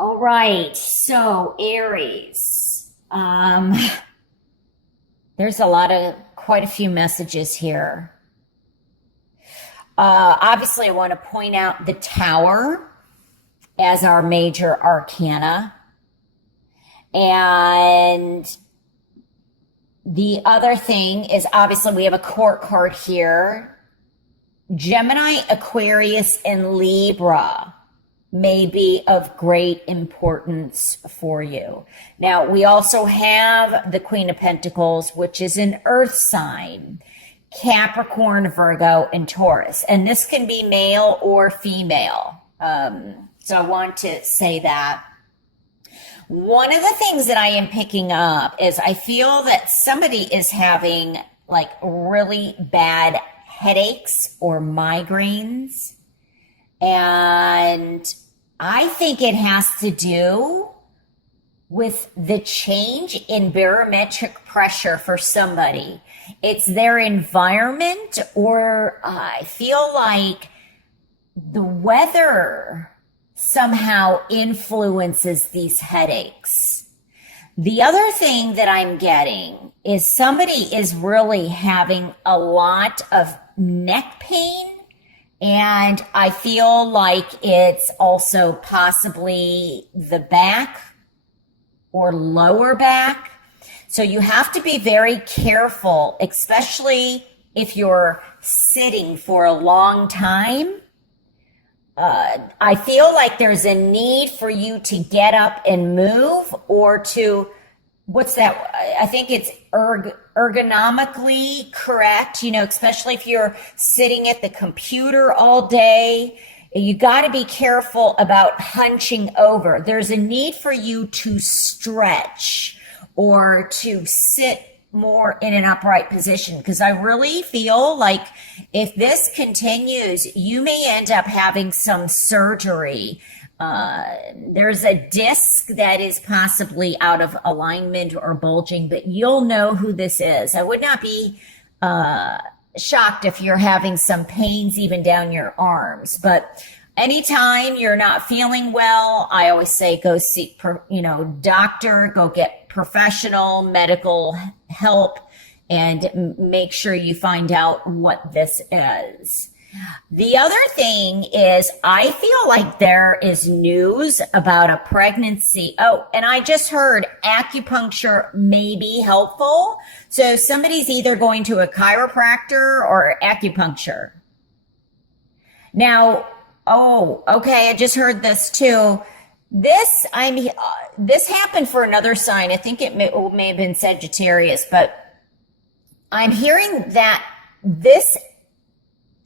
All right, so Aries. There's quite a few messages here. Obviously, I want to point out the Tower as our major arcana. And the other thing is obviously we have a court card here. Gemini, Aquarius, and Libra may be of great importance for you. Now, we also have the Queen of Pentacles, which is an earth sign, Capricorn, Virgo, and Taurus. And this can be male or female. So I want to say that. One of the things that I am picking up is I feel that somebody is having like really bad headaches or migraines. And I think it has to do with the change in barometric pressure for somebody. It's their environment, or I feel like the weather somehow influences these headaches. The other thing that I'm getting is somebody is really having a lot of neck pain. And I feel like it's also possibly the back or lower back. So you have to be very careful, especially if you're sitting for a long time. I feel like there's a need for you to get up and move, or to, what's that? I think it's ergonomically correct, especially if you're sitting at the computer all day. You got to be careful about hunching over. There's a need for you to stretch or to sit more in an upright position, because I really feel like if this continues, you may end up having some surgery. There's a disc that is possibly out of alignment or bulging, but you'll know who this is. I would not be shocked if you're having some pains even down your arms. But anytime you're not feeling well, I always say go seek, doctor, go get professional medical help, and make sure you find out what this is. The other thing is, I feel like there is news about a pregnancy. Oh, and I just heard acupuncture may be helpful. So somebody's either going to a chiropractor or acupuncture. Now, oh, okay, I just heard this too. This happened for another sign. I think it may have been Sagittarius, but I'm hearing that this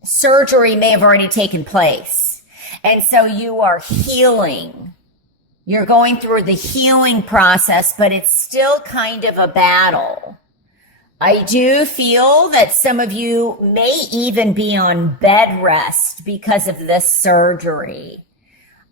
surgery may have already taken place. And so you are healing. You're going through the healing process, but it's still kind of a battle. I do feel that some of you may even be on bed rest because of this surgery.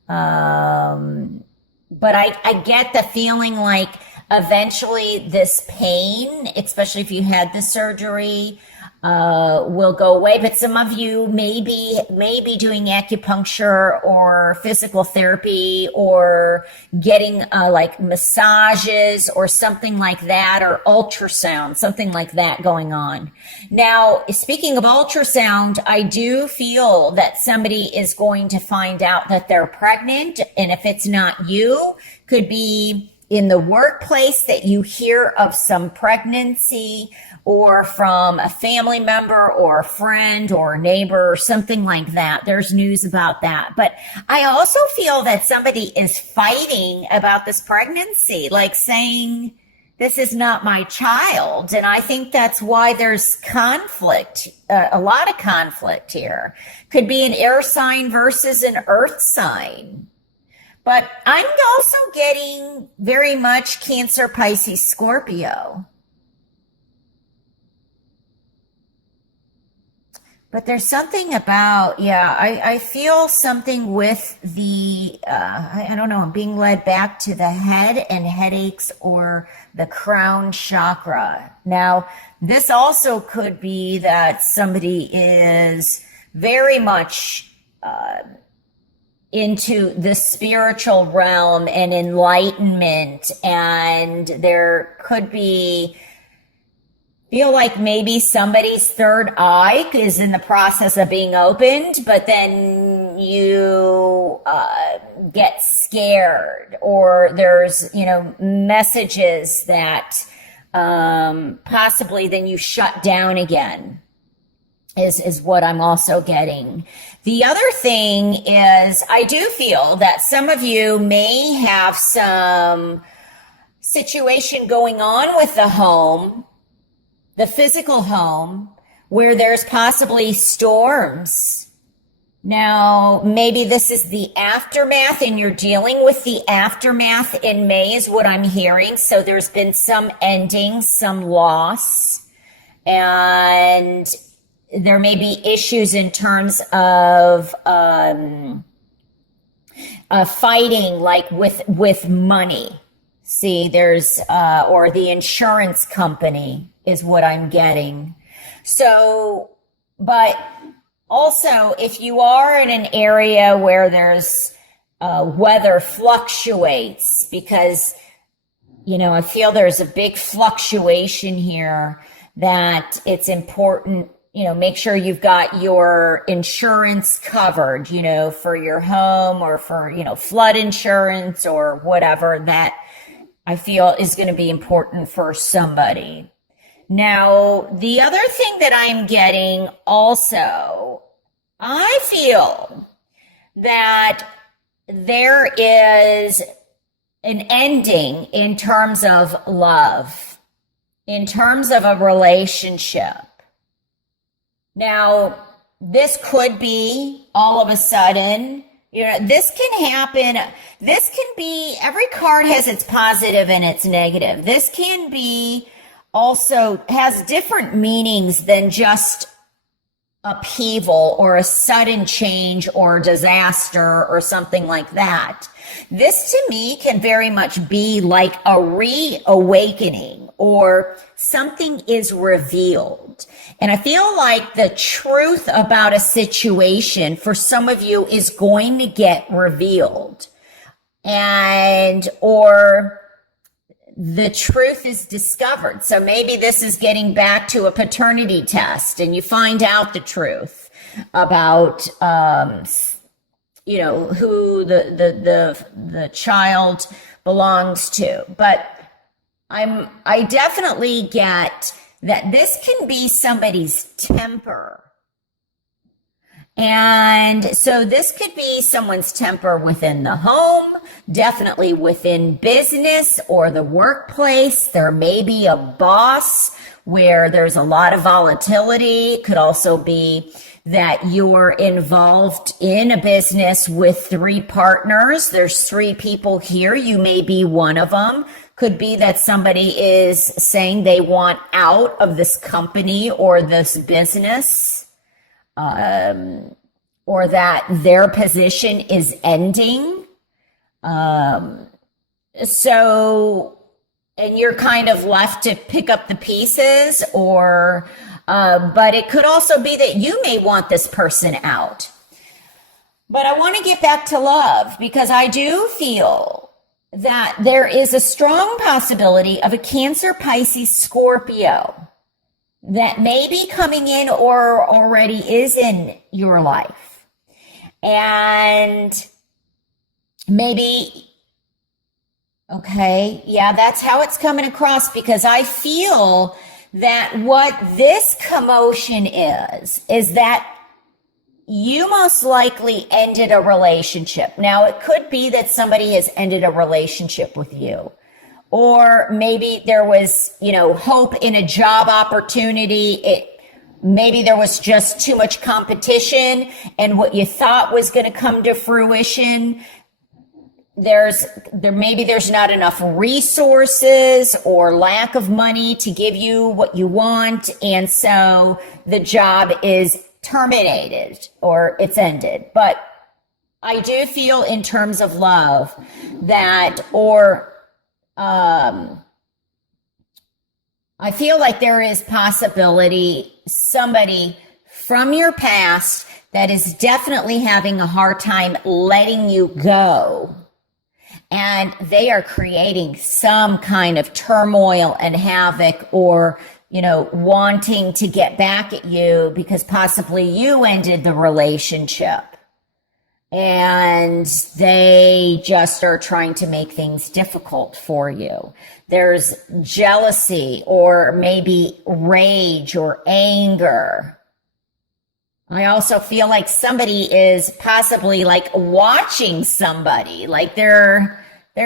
But I get the feeling like eventually this pain, especially if you had the surgery, will go away. But some of you may be doing acupuncture or physical therapy or getting like massages or something like that, or ultrasound, something like that going on. Now, speaking of ultrasound, I do feel that somebody is going to find out that they're pregnant. And if it's not you, could be in the workplace that you hear of some pregnancy, or from a family member or a friend or a neighbor or something like that. There's news about that. But I also feel that somebody is fighting about this pregnancy, like saying, this is not my child. And I think that's why there's conflict, a lot of conflict here. Could be an air sign versus an earth sign. But I'm also getting very much Cancer, Pisces, Scorpio. But there's something about, I feel something with the, I don't know, I'm being led back to the head and headaches or the crown chakra. Now, this also could be that somebody is very much into the spiritual realm and enlightenment, and there could be feel like maybe somebody's third eye is in the process of being opened, but then you get scared, or there's, messages that possibly then you shut down again, is what I'm also getting. The other thing is, I do feel that some of you may have some situation going on with the home, the physical home, where there's possibly storms. Now, maybe this is the aftermath and you're dealing with the aftermath in May is what I'm hearing. So there's been some ending, some loss, and there may be issues in terms of fighting, like with money. See, there's, or the insurance company is what I'm getting. So, but also, if you are in an area where there's weather fluctuates, because, I feel there's a big fluctuation here, that it's important, make sure you've got your insurance covered, for your home, or for, flood insurance or whatever, that I feel is going to be important for somebody. Now, the other thing that I'm getting also, I feel that there is an ending in terms of love, in terms of a relationship. Now, this could be all of a sudden, this can happen. This can be, every card has its positive and its negative. This can be also has different meanings than just upheaval or a sudden change or disaster or something like that. This to me can very much be like a reawakening, or something is revealed. And I feel like the truth about a situation for some of you is going to get revealed, or the truth is discovered. So maybe this is getting back to a paternity test and you find out the truth about, who the child belongs to. But I definitely get that this can be somebody's temper. And so this could be someone's temper within the home, definitely within business or the workplace. There may be a boss where there's a lot of volatility. It could also be that you're involved in a business with 3 partners. There's 3 people here. You may be one of them. Could be that somebody is saying they want out of this company or this business. Or that their position is ending. So, and you're kind of left to pick up the pieces, but it could also be that you may want this person out. But I want to get back to love, because I do feel that there is a strong possibility of a Cancer, Pisces, Scorpio that may be coming in or already is in your life. And maybe, okay, yeah, that's how it's coming across, because I feel that what this commotion is that you most likely ended a relationship. Now, it could be that somebody has ended a relationship with you. Or maybe there was, hope in a job opportunity. Maybe there was just too much competition, and what you thought was going to come to fruition, maybe there's not enough resources or lack of money to give you what you want, and so the job is terminated or it's ended. But I do feel in terms of love that, I feel like there is possibility somebody from your past that is definitely having a hard time letting you go. And they are creating some kind of turmoil and havoc, or, wanting to get back at you because possibly you ended the relationship. And they just are trying to make things difficult for you. There's jealousy or maybe rage or anger. I also feel like somebody is possibly like watching somebody, like they're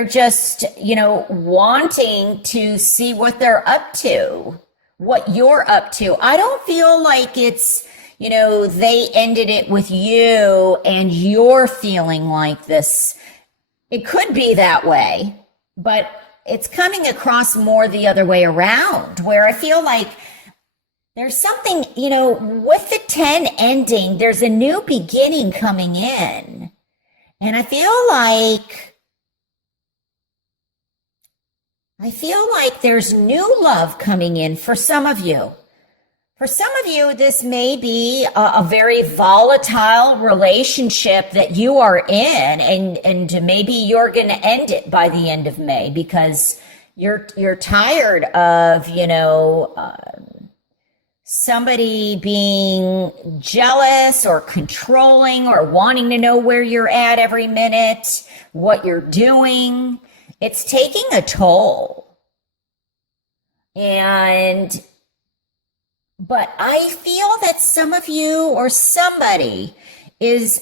just, wanting to see what they're up to, what you're up to. I don't feel like it's, they ended it with you and you're feeling like this. It could be that way, but it's coming across more the other way around, where I feel like there's something, with the 10 ending, there's a new beginning coming in. And I feel like there's new love coming in for some of you. For some of you, this may be a very volatile relationship that you are in, and maybe you're going to end it by the end of May because you're tired of, somebody being jealous or controlling or wanting to know where you're at every minute, what you're doing. It's taking a toll. But I feel that some of you or somebody there's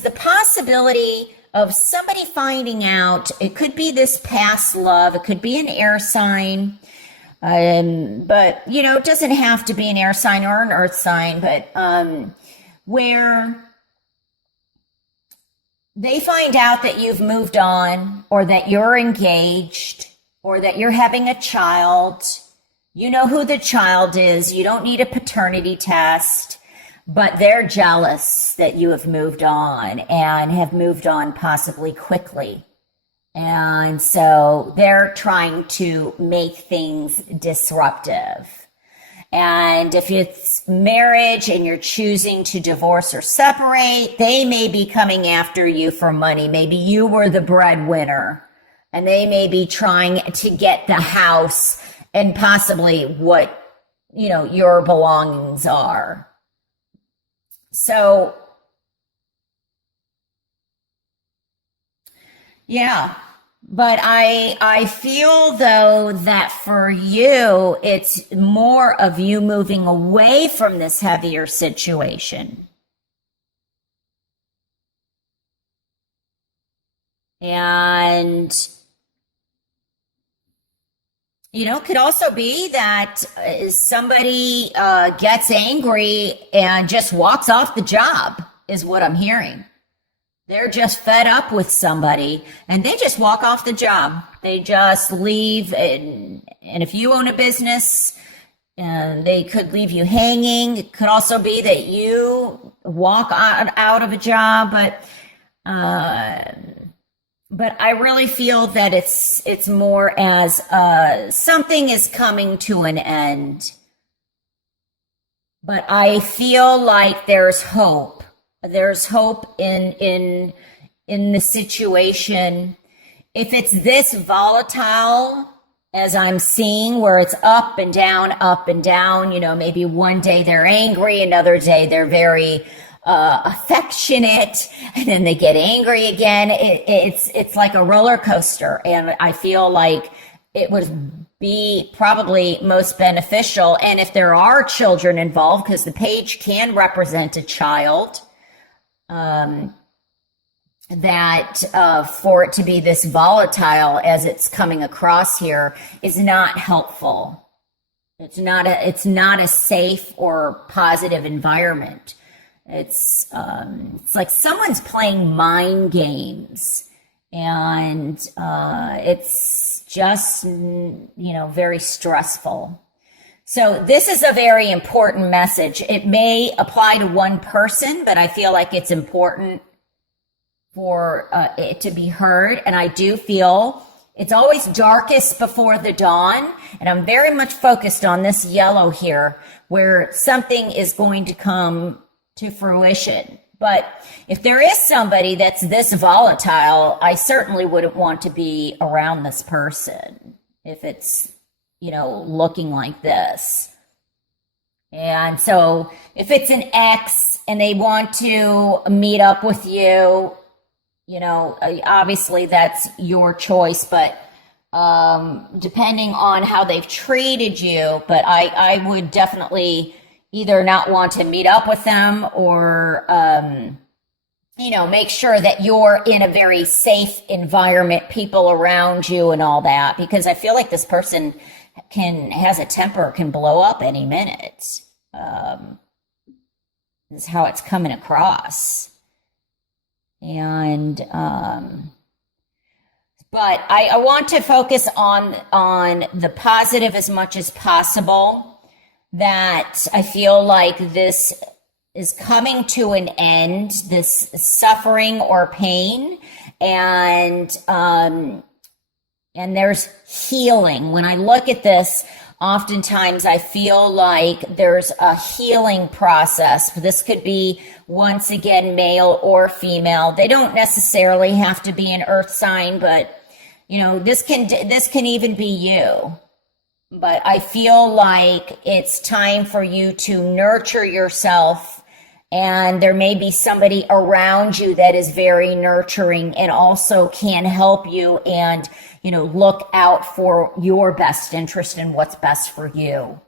the possibility of somebody finding out. It could be this past love. It could be an air sign. But, it doesn't have to be an air sign or an earth sign, but where they find out that you've moved on, or that you're engaged, or that you're having a child. You know who the child is. You don't need a paternity test, but they're jealous that you have moved on and have moved on possibly quickly. And so they're trying to make things disruptive. And if it's marriage and you're choosing to divorce or separate, they may be coming after you for money. Maybe you were the breadwinner and they may be trying to get the house and possibly what, your belongings are. So, yeah. But I feel though that for you, it's more of you moving away from this heavier situation. And, could also be that somebody gets angry and just walks off the job, is what I'm hearing. They're just fed up with somebody and they just walk off the job. They just leave. And if you own a business, they could leave you hanging. It could also be that you walk out of a job, but I really feel that it's more as something is coming to an end. But I feel like there's hope. There's hope in the situation. If it's this volatile as I'm seeing, where it's up and down, maybe one day they're angry, another day they're very affectionate, and then they get angry again. It's like a roller coaster, and I feel like it would be probably most beneficial. And if there are children involved, because the page can represent a child, that for it to be this volatile as it's coming across here is not helpful. It's not a safe or positive environment. It's like someone's playing mind games, and it's just very stressful. So this is a very important message. It may apply to one person, but I feel like it's important for it to be heard. And I do feel it's always darkest before the dawn. And I'm very much focused on this yellow here, where something is going to come to fruition. But if there is somebody that's this volatile, I certainly wouldn't want to be around this person if it's, looking like this. And so if it's an ex and they want to meet up with you, obviously that's your choice, but depending on how they've treated you, but I would definitely either not want to meet up with them or, make sure that you're in a very safe environment, people around you and all that, because I feel like this person has a temper, can blow up any minute. This is how it's coming across. And, but I want to focus on the positive as much as possible, that I feel like this is coming to an end, this suffering or pain, and there's healing. When I look at this, oftentimes I feel like there's a healing process. This could be, once again, male or female. They don't necessarily have to be an earth sign, but this can even be you. But I feel like it's time for you to nurture yourself, and there may be somebody around you that is very nurturing and also can help you and, look out for your best interest and what's best for you.